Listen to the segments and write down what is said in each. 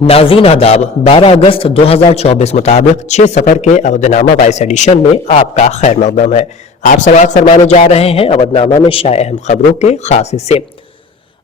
नाज़रीन आदाब, 12 अगस्त 2024 मुताबिक 6 सफर के अवधनामा वॉइस एडिशन में आपका खैर मकदम है। आप समाअत फरमाने जा रहे हैं अवधनामा में शाये अहम खबरों के खास हिस्से।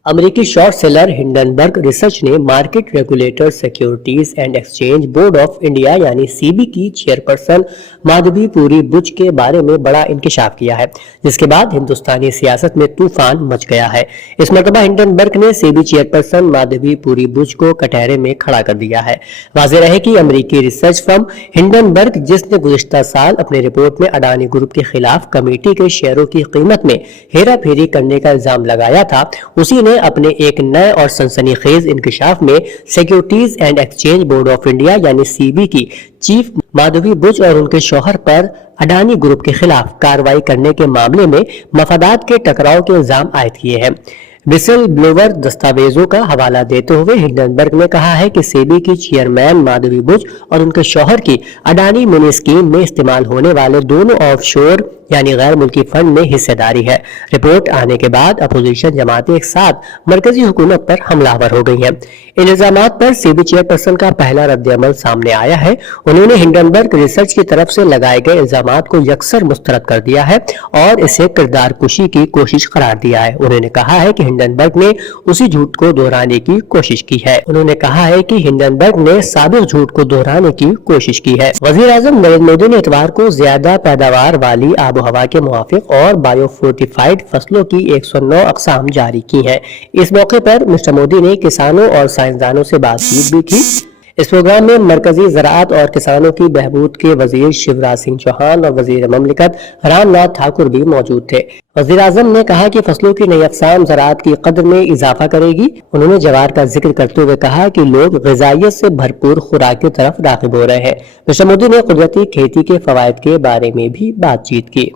अमेरिकी शॉर्ट सेलर हिंडनबर्ग रिसर्च ने market regulator securities and exchange board of India यानी सीबी की चेयरपर्सन माधवी पुरी बुच के बारे में बड़ा इंकशाफ किया है, जिसके बाद हिंदुस्तानी सियासत में तूफान मच गया है। इस मरतबा हिंडनबर्ग ने सीबी चेयरपर्सन माधवी पुरी बुच को कटहरे में खड़ा कर दिया है। वाज़ेह रहे कि अमेरिकी रिसर्च फर्म हिंडनबर्ग, जिसने गुज़िश्ता साल अपनी रिपोर्ट में अडानी ग्रुप के खिलाफ कमेटी के शेयरों की कीमत में हेरा फेरी करने का इल्जाम लगाया था, उसी ने अपने एक नए और सनसनीखेज इंकशाफ में securities and exchange board of India यानी सीबी की चीफ माधवी बुच और उनके शौहर पर अडानी ग्रुप के खिलाफ कार्रवाई करने के मामले में मफादात के टकराव के इल्जाम आयद किए हैं। विसल ब्लोवर दस्तावेजों का हवाला देते हुए हिंडनबर्ग ने कहा है कि सेबी की चेयरमैन माधवी बुच और उनके शौहर की अडानी मिनी स्कीम में इस्तेमाल होने वाले दोनों ऑफशोर यानी गैर मुल्की फंड में हिस्सेदारी है। रिपोर्ट आने के बाद अपोजिशन जमातें एक साथ मरकजी हुकूमत पर हमलावर हो गई हैं। इन इल्जामात पर सीबी चेयरपर्सन का पहला रद्द-ए-अमल सामने आया है। उन्होंने हिंडनबर्ग रिसर्च की तरफ से लगाए गए इल्जामात को यकसर मुस्तरद कर दिया है और इसे किरदार कुशी की कोशिश करार दिया है। उन्होंने कहा है कि हिंडनबर्ग ने उसी झूठ को दोहराने की कोशिश की है। उन्होंने कहा है कि हिंडनबर्ग ने साबिक झूठ को दोहराने की कोशिश की है। वजीर आजम नरेंद्र मोदी ने इतवार को ज्यादा पैदावार वाली आबोहवा के मुवाफिक और बायोफोर्टिफाइड फसलों की 109 अक़साम जारी की हैं। इस मौके पर मिस्टर मोदी ने किसानों और साइंसदानों से बातचीत भी की। इस प्रोग्राम में मरकजी ज़राअत और किसानों की बहबूद के वजीर शिवराज सिंह चौहान और वजीर ममलिकत रामनाथ ठाकुर भी मौजूद थे। वज़ीर आज़म ने कहा कि फसलों की नई अक़साम ज़राअत की कद्र में इजाफा करेगी। उन्होंने जवार का जिक्र करते हुए कहा कि लोग ग़िज़ाइयत से भरपूर खुराक की तरफ राग़िब हो रहे हैं। मिस्टर मोदी ने कुदरती खेती के फ़वाइद के बारे में भी बातचीत की।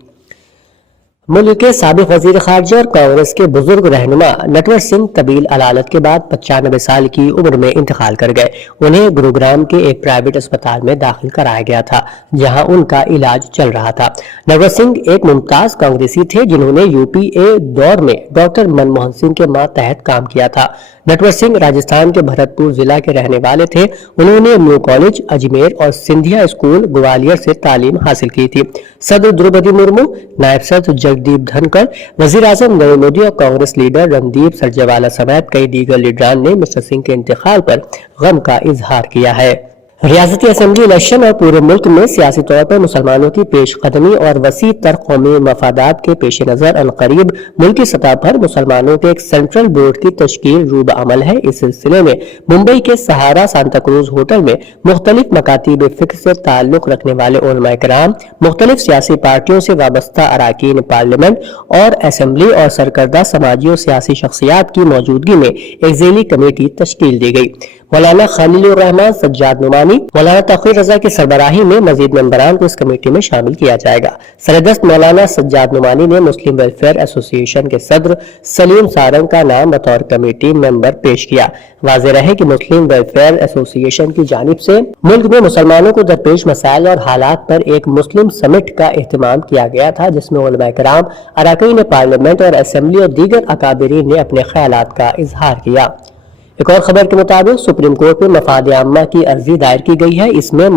मुल्क के साबिक वजीर खारजा और कांग्रेस के बुजुर्ग रहनुमा नटवर सिंह तबील अलालत के बाद 95 साल की उम्र में इंतकाल कर गए। उन्हें गुरुग्राम के एक प्राइवेट अस्पताल में दाखिल कराया गया था, जहां उनका इलाज चल रहा था। नटवर सिंह एक मुमताज कांग्रेसी थे जिन्होंने यूपीए दौर में डॉक्टर मनमोहन सिंह के मातहत काम किया था। नटवर सिंह राजस्थान के भरतपुर जिला के रहने वाले थे। उन्होंने न्यू कॉलेज अजमेर और सिंधिया स्कूल ग्वालियर से तालीम हासिल की थी। सदर द्रौपदी मुर्मू, नायब सदर जगदीप धनखड़, वजीर आजम नरेंद्र मोदी और कांग्रेस लीडर रणदीप सुरजेवाला समेत कई दीगर लीडरान ने मिस्टर सिंह के इंतकाल पर गम का इजहार किया है। रियासती असेंबली इलेक्शन और पूरे मुल्क में सियासी तौर पर मुसलमानों की पेशकदमी और वसी तर कौमी मफादात के पेश नजर अनकरीब मुल्की सतह पर मुसलमानों के एक सेंट्रल बोर्ड की तश्कील रूब अमल है। इस सिलसिले में मुंबई के सहारा सांता क्रूज होटल में मुख्तलिफ मकातीब फिक्र से ताल्लुक रखने वाले उलमा किराम, मुख्तलिफ सियासी पार्टियों से वाबस्ता अराकीन पार्लियामेंट और असेंबली और सरकर्दा समाजी और सियासी शख्सियात की मौजूदगी में एक ज़ेली कमेटी तश्कील दी गई। मौलाना खलीलुर रहमान सज्जाद नुमानी, मौलाना तौक़ीर रज़ा की सरबराही में मजीद मेंबरान को इस कमेटी में शामिल किया जाएगा। सरदस्त मौलाना सज्जाद नुमानी ने मुस्लिम वेलफेयर एसोसिएशन के सदर सलीम सारंग का नाम बतौर कमेटी मेंबर पेश किया। वाज़ेह रहे कि मुस्लिम वेलफेयर एसोसिएशन की जानिब से मुल्क में मुसलमानों को दरपेश मसाइल और हालात पर एक मुस्लिम समिट का एहतमाम किया गया था, जिसमें उलमा किराम, अराकीन पार्लियामेंट और असेंबली और दीगर अकाबिरीन ने अपने ख्यालात का इजहार किया। एक और खबर के मुताबिक सुप्रीम कोर्ट में मफाद आम्मा की अर्जी दायर की गई है। इसमें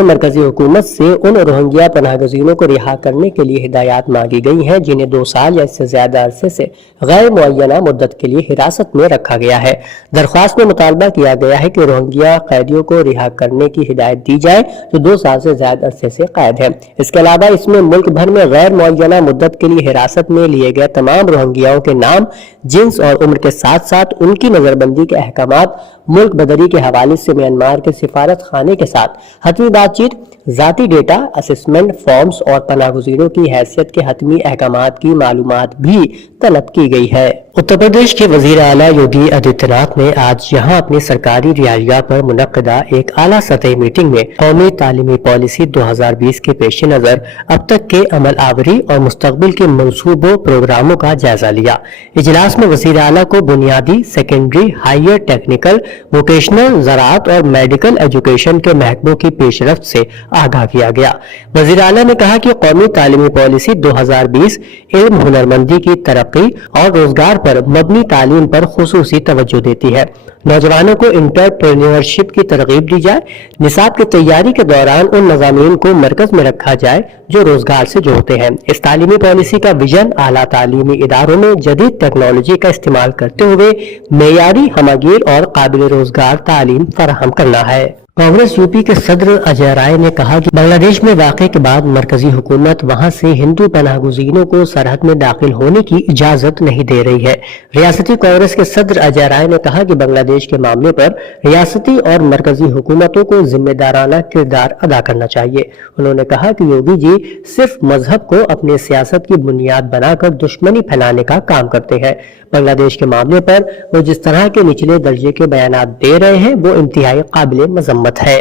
मरकजी हुकूमत से उन रोहिंग्या पनाहगज़ीनों को रिहा करने के लिए हिदायत मांगी गई हैं जिन्हें 2 साल या इससे ज्यादा अरसे से गैर मुअय्यना मुद्दत के लिए हिरासत में रखा गया है। दरख्वास्त में मुतालबा किया गया है कि रोहिंग्या कैदियों को रिहा करने की हिदायत दी जाए जो 2 साल से ज्यादा अरसे से कैद है। इसके अलावा इसमें मुल्क भर में गैर मुअय्यना मुद्दत के लिए हिरासत में लिए गए तमाम रोहिंग्याओं के नाम, जिन्स और उम्र के साथ साथ उनकी नजरबंदी के अहकामात, मुल्क बदरी के हवाले से म्यांमार के सिफारत खाने के साथ हतमी बातचीत, जाती डेटा, असेसमेंट फॉर्म्स और पनाहगज़ीनों की हैसियत के हतमी अहकामात की मालूमात भी तलब की गई है। उत्तर प्रदेश के वजीर आला योगी आदित्यनाथ ने आज यहाँ अपनी सरकारी रिहाइशगाह पर मुनक्किदा एक आला सतही मीटिंग में कौमी तालीमी पॉलिसी 2020 के पेश नजर अब तक के अमल आवरी और मुस्तकबिल के मंसूबों प्रोग्रामों का जायजा लिया। इजलास में वजीर आला को बुनियादी, सेकेंडरी, हायर टेक्निकल, ووکیشنل، زراعت اور میڈیکل ایجوکیشن کے محکموں کی پیش رفت سے آگاہ کیا گیا۔ وزیر اعلیٰ نے کہا کہ قومی تعلیمی پالیسی 2020 علم، ہنرمندی کی ترقی اور روزگار پر مبنی تعلیم پر خصوصی توجہ دیتی ہے۔ نوجوانوں کو انٹرپرینیورشپ کی ترغیب دی جائے، نصاب کی تیاری کے دوران ان مضامین کو مرکز میں رکھا جائے جو روزگار سے جوڑتے ہیں۔ اس تعلیمی پالیسی کا ویژن اعلیٰ تعلیمی اداروں میں جدید ٹیکنالوجی کا استعمال کرتے ہوئے معیاری، ہمہ گیر اور قابل روزگار تعلیم فراہم کرنا ہے۔ کانگریس یو پی کے صدر اجے رائے نے کہا کہ بنگلہ دیش میں واقعے کے بعد مرکزی حکومت وہاں سے ہندو پناہ گزینوں کو سرحد میں داخل ہونے کی اجازت نہیں دے رہی ہے۔ ریاستی کانگریس کے صدر اجے رائے نے کہا کہ بنگلہ دیش کے معاملے پر ریاستی اور مرکزی حکومتوں کو ذمہ دارانہ کردار ادا کرنا چاہیے۔ انہوں نے کہا کہ یوگی جی صرف مذہب کو اپنے سیاست کی بنیاد بنا کر دشمنی پھیلانے کا کام کرتے ہیں۔ بنگلہ دیش کے معاملے پر وہ جس طرح کے نچلے درجے کے بیانات دے رہے ہیں وہ انتہائی قابل مذمت ہے۔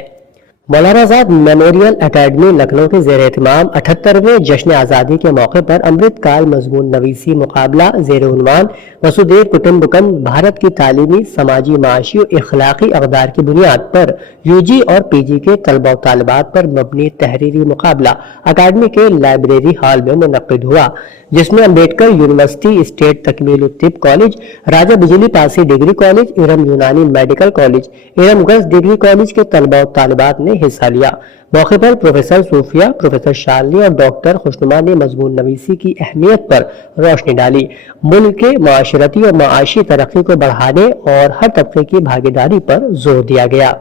مولانا آزاد میموریل اکیڈمی لکھنؤ کے زیر اہتمام 78ویں جشن آزادی کے موقع پر امرت کال مضمون نویسی مقابلہ زیر عنوان وسودھیو کٹمبکم بھارت کی تعلیمی، سماجی، معاشی و اخلاقی اقدار کی بنیاد پر یو جی اور پی جی کے طلبہ و طالبات پر مبنی تحریری مقابلہ اکیڈمی کے لائبریری ہال میں منعقد ہوا، جس میں امبیڈکر یونیورسٹی، اسٹیٹ تکمیل الطب کالج، راجہ بجلی پاسی ڈگری کالج، ارم یونانی medical college, Iram girls degree college کے طلبہ و طالبات نے حصہ لیا۔ موقع پر پروفیسر صوفیہ، پروفیسر شالنی اور ڈاکٹر خوشنما نے مضمون نویسی کی اہمیت پر روشنی ڈالی۔ ملک کے معاشرتی اور معاشی ترقی کو بڑھانے اور ہر طبقے کی بھاگیداری پر زور دیا گیا۔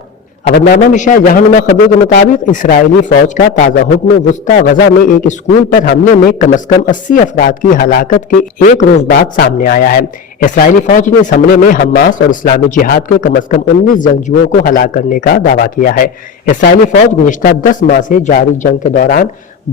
اودنامہ میں شائع جہانما خبروں کے مطابق اسرائیلی فوج کا تازہ حکم وسطی غزہ میں ایک اسکول پر حملے میں کم از کم 80 افراد کی ہلاکت کے ایک روز بعد سامنے آیا ہے۔ اسرائیلی فوج نے اس حملے میں حماس اور اسلامی جہاد کے کم از کم 19 جنگجوؤں کو ہلاک کرنے کا دعویٰ کیا ہے۔ اسرائیلی فوج گزشتہ 10 ماہ سے جاری جنگ کے دوران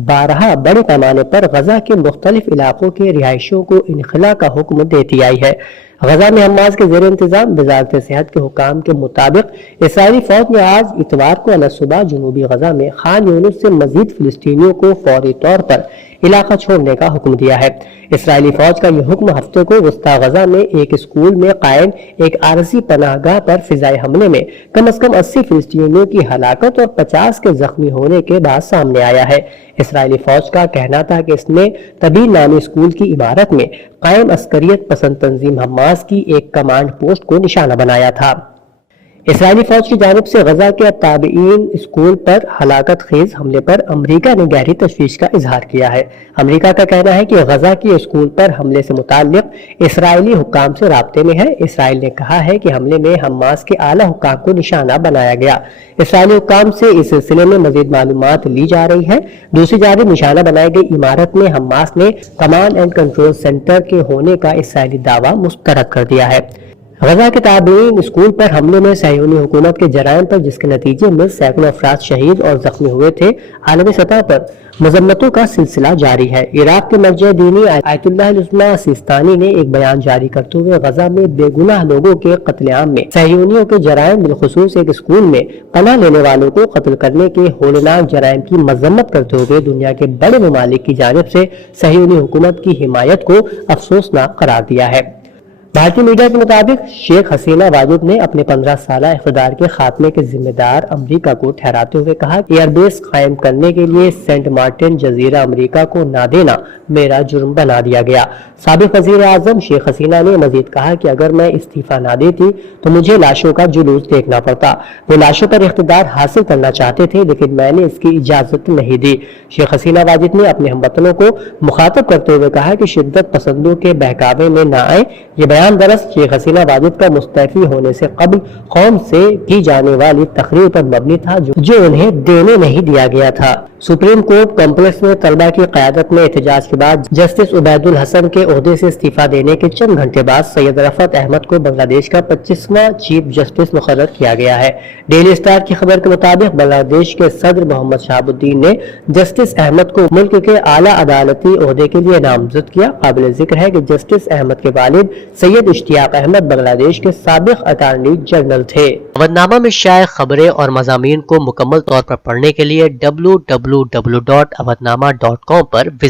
12 بڑے پیمانے پر غزہ کے مختلف علاقوں کے رہائشیوں کو انخلاء کا حکم دیتی آئی ہے۔ غزہ میں حماس کے زیر انتظام وزارت صحت کے حکام کے مطابق اسرائیلی فوج نے آج اتوار کو علیہ صبح جنوبی غزہ میں خان یونس سے مزید فلسطینیوں کو فوری طور پر علاقہ چھوڑنے کا حکم دیا ہے۔ اسرائیلی فوج کا یہ حکم ہفتے کو وسطی غزہ میں ایک اسکول میں قائم ایک عارضی پناہ گاہ پر فضائی حملے میں کم از کم 80 فلسطینیوں کی ہلاکت اور 50 کے زخمی ہونے کے بعد سامنے آیا ہے۔ اسرائیلی فوج کا کہنا تھا کہ اس نے طبی نامی اسکول کی عمارت میں قائم عسکریت پسند تنظیم حماس کی ایک کمانڈ پوسٹ کو نشانہ بنایا تھا۔ اسرائیلی فوج کی جانب سے غزہ کے تابعین اسکول پر ہلاکت خیز حملے پر امریکہ نے گہری تشویش کا اظہار کیا ہے۔ امریکہ کا کہنا ہے کہ غزہ کی اسکول پر حملے سے متعلق اسرائیلی حکام سے رابطے میں ہے۔ اسرائیل نے کہا ہے کہ حملے میں حماس کے اعلیٰ حکام کو نشانہ بنایا گیا۔ اسرائیلی حکام سے اس سلسلے میں مزید معلومات لی جا رہی ہے۔ دوسری جانب نشانہ بنائی گئی عمارت میں حماس نے کمانڈ اینڈ کنٹرول سینٹر کے ہونے کا اسرائیلی دعویٰ مسترد کر دیا ہے۔ غزہ کے تابعین اسکول پر حملے میں صہیونی حکومت کے جرائم پر جس کے نتیجے میں سینکڑوں افراد شہید اور زخمی ہوئے تھے، عالمی سطح پر مذمتوں کا سلسلہ جاری ہے۔ عراق کے مرجع دینی آیت اللہ العظمیٰ سیستانی نے ایک بیان جاری کرتے ہوئے غزہ میں بے گناہ لوگوں کے قتل عام میں صہیونیوں کے جرائم، بالخصوص ایک اسکول میں پناہ لینے والوں کو قتل کرنے کے ہولناک جرائم کی مذمت کرتے ہوئے دنیا کے بڑے ممالک کی جانب سے صہیونی حکومت کی حمایت کو افسوسناک قرار دیا ہے۔ بھارتی میڈیا کے مطابق شیخ حسینہ واجد نے اپنے 15 سالہ اقتدار کے خاتمے کے ذمہ دار امریکہ کو ٹھہراتے ہوئے کہا کہ ایئر بیس قائم کرنے کے لیے سینٹ مارٹن جزیرہ امریکہ کو نہ دینا میرا جرم بنا دیا گیا۔ سابق وزیر اعظم شیخ حسینہ نے مزید کہا کہ اگر میں استعفیٰ نہ دیتی تو مجھے لاشوں کا جلوس دیکھنا پڑتا۔ وہ لاشوں پر اقتدار حاصل کرنا چاہتے تھے لیکن میں نے اس کی اجازت نہیں دی۔ شیخ حسینہ واجد نے اپنے ہم وطنوں کو مخاطب کرتے ہوئے کہا کہ شدت پسندوں کے بہکاوے میں نہ آئے۔ یہ بیان دراصل شیخ حسینہ واجد کا مستعفی ہونے سے قبل قوم سے کی جانے والی تقریر پر مبنی تھا جو انہیں دینے نہیں دیا گیا تھا۔ سپریم کورٹ کمپلیکس میں طلبہ کی قیادت میں احتجاج کے بعد جسٹس عبید الحسن کے عہدے سے استعفیٰ دینے کے چند گھنٹے بعد سید رفعت احمد کو بنگلہ دیش کا 25واں چیف جسٹس مقرر کیا گیا ہے۔ ڈیلی اسٹار کی خبر کے مطابق بنگلہ دیش کے صدر محمد شہاب الدین نے جسٹس احمد کو ملک کے اعلیٰ عدالتی عہدے کے لیے نامزد کیا۔ قابل ذکر ہے کہ جسٹس احمد کے والد سید اشتیاق احمد بنگلہ دیش کے سابق اٹارنی جنرل تھے۔ اودنامہ میں شائع خبریں اور مضامین کو مکمل طور پر پڑھنے کے لیے www.awadnama.com پر وزٹ